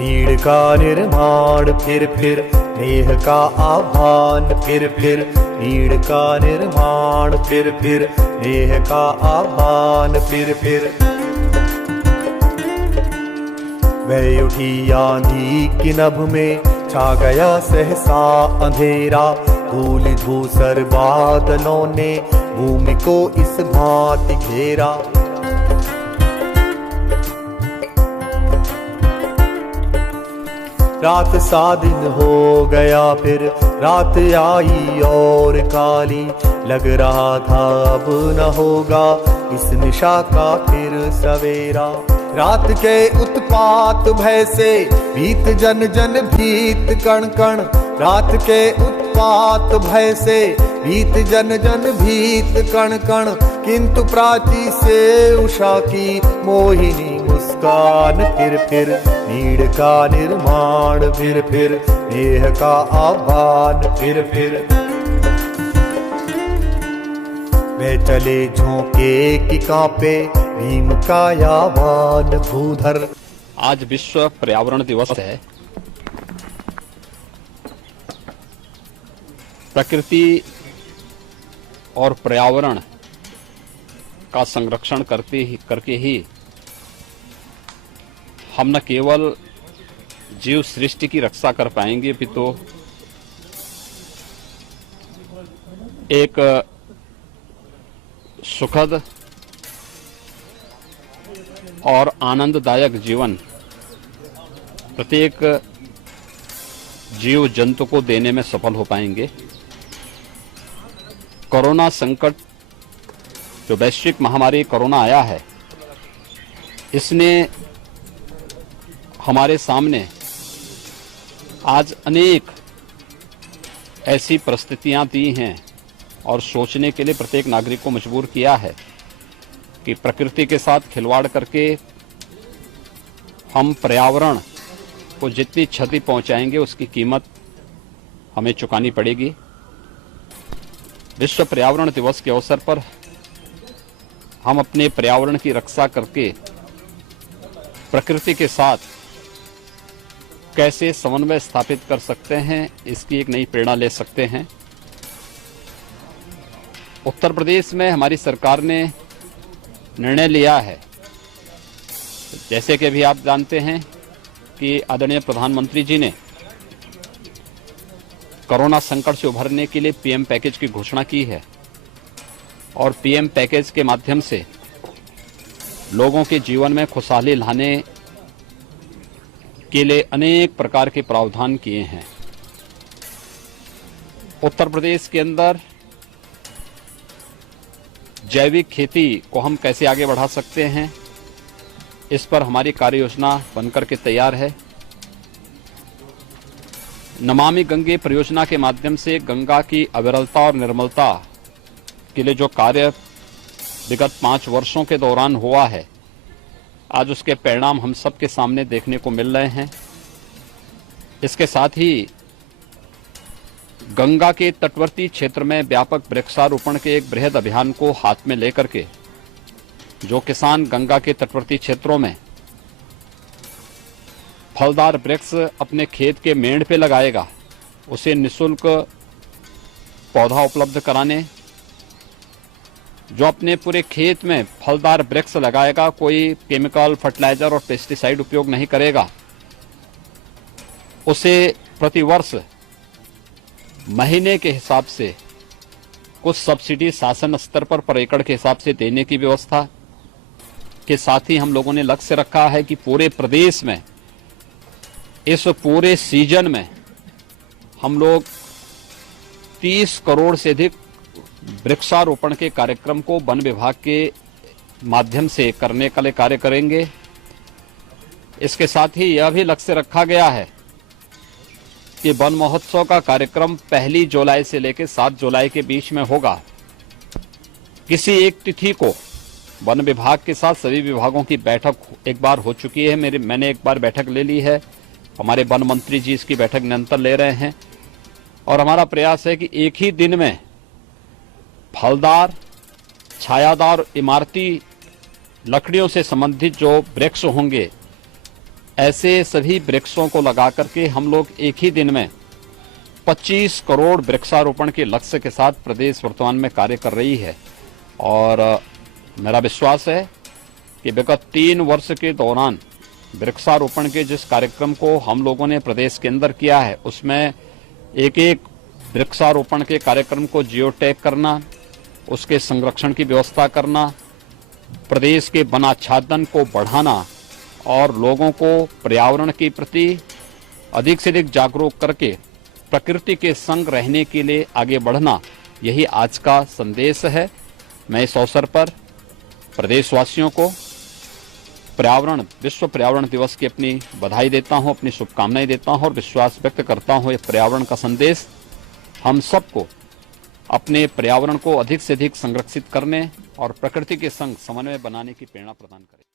नीड़ का निर्माण फिर नेह का आह्वान फिर नीड़ का निर्माण फिर नेह का आह्वान फिर वह उठी आंधी की नभ में छा गया सहसा अंधेरा, धूल धूसर बादलों ने भूमि को इस भांति घेरा। रात सा दिन हो गया फिर रात आई और काली, लग रहा था अब न होगा इस निशा का फिर सवेरा। रात के उत्पात भय से भीत जन जन भीत कण कण, रात के उत्पात भय से भीत जन जन भीत कण कण, किंतु प्राची से उषा की मोहिनी मुस्कान फिर नीड़ का निर्माण फिर नेह का आह्वान फिर वे चले झोंके की कांपे भीम का यावान भूधर। आज विश्व पर्यावरण दिवस है। प्रकृति और पर्यावरण का संरक्षण करके ही हम न केवल जीव सृष्टि की रक्षा कर पाएंगे, अपितु एक सुखद और आनंददायक जीवन प्रत्येक जीव जंतु को देने में सफल हो पाएंगे। कोरोना संकट, जो वैश्विक महामारी कोरोना आया है, इसने हमारे सामने आज अनेक ऐसी परिस्थितियां दी हैं और सोचने के लिए प्रत्येक नागरिक को मजबूर किया है कि प्रकृति के साथ खिलवाड़ करके हम पर्यावरण को जितनी क्षति पहुंचाएंगे उसकी कीमत हमें चुकानी पड़ेगी। विश्व पर्यावरण दिवस के अवसर पर हम अपने पर्यावरण की रक्षा करके प्रकृति के साथ कैसे समन्वय स्थापित कर सकते हैं, इसकी एक नई प्रेरणा ले सकते हैं। उत्तर प्रदेश में हमारी सरकार ने निर्णय लिया है, जैसे कि अभी आप जानते हैं कि आदरणीय प्रधानमंत्री जी ने कोरोना संकट से उभरने के लिए पीएम पैकेज की घोषणा की है और पीएम पैकेज के माध्यम से लोगों के जीवन में खुशहाली लाने के लिए अनेक प्रकार के प्रावधान किए हैं। उत्तर प्रदेश के अंदर जैविक खेती को हम कैसे आगे बढ़ा सकते हैं, इस पर हमारी कार्य योजना बनकर के तैयार है। नमामि गंगे परियोजना के माध्यम से गंगा की अविरलता और निर्मलता के लिए जो कार्य विगत 5 वर्षों के दौरान हुआ है, आज उसके परिणाम हम सबके सामने देखने को मिल रहे हैं। इसके साथ ही गंगा के तटवर्ती क्षेत्र में व्यापक वृक्षारोपण के एक बृहद अभियान को हाथ में लेकर के जो किसान गंगा के तटवर्ती क्षेत्रों में फलदार वृक्ष अपने खेत के मेड़ पे लगाएगा, उसे निःशुल्क पौधा उपलब्ध कराने, जो अपने पूरे खेत में फलदार वृक्ष लगाएगा, कोई केमिकल फर्टिलाइजर और पेस्टिसाइड उपयोग नहीं करेगा, उसे प्रतिवर्ष महीने के हिसाब से कुछ सब्सिडी शासन स्तर पर एकड़ के हिसाब से देने की व्यवस्था के साथ ही हम लोगों ने लक्ष्य रखा है कि पूरे प्रदेश में इस पूरे सीजन में हम लोग 30 करोड़ से अधिक वृक्षारोपण के कार्यक्रम को वन विभाग के माध्यम से करने के लिए कार्य करेंगे। इसके साथ ही यह भी लक्ष्य रखा गया है कि वन महोत्सव का कार्यक्रम 1 जुलाई से लेकर 7 जुलाई के बीच में होगा। किसी एक तिथि को वन विभाग के साथ सभी विभागों की बैठक एक बार हो चुकी है, मैंने एक बार बैठक ले ली है, हमारे वन मंत्री जी इसकी बैठक निरंतर ले रहे हैं और हमारा प्रयास है कि एक ही दिन में फलदार, छायादार, इमारती लकड़ियों से संबंधित जो वृक्ष होंगे, ऐसे सभी वृक्षों को लगा करके हम लोग एक ही दिन में 25 करोड़ वृक्षारोपण के लक्ष्य के साथ प्रदेश वर्तमान में कार्य कर रही है। और मेरा विश्वास है कि विगत 3 वर्ष के दौरान वृक्षारोपण के जिस कार्यक्रम को हम लोगों ने प्रदेश के अंदर किया है, उसमें एक एक वृक्षारोपण के कार्यक्रम को जियो टैग करना, उसके संरक्षण की व्यवस्था करना, प्रदेश के वन आच्छादन को बढ़ाना और लोगों को पर्यावरण के प्रति अधिक से अधिक जागरूक करके प्रकृति के संग रहने के लिए आगे बढ़ना, यही आज का संदेश है। मैं इस अवसर पर प्रदेशवासियों को विश्व पर्यावरण दिवस की अपनी बधाई देता हूं, अपनी शुभकामनाएं देता हूं और विश्वास व्यक्त करता हूं ये पर्यावरण का संदेश हम सबको अपने पर्यावरण को अधिक से अधिक संरक्षित करने और प्रकृति के संग समन्वय बनाने की प्रेरणा प्रदान करे।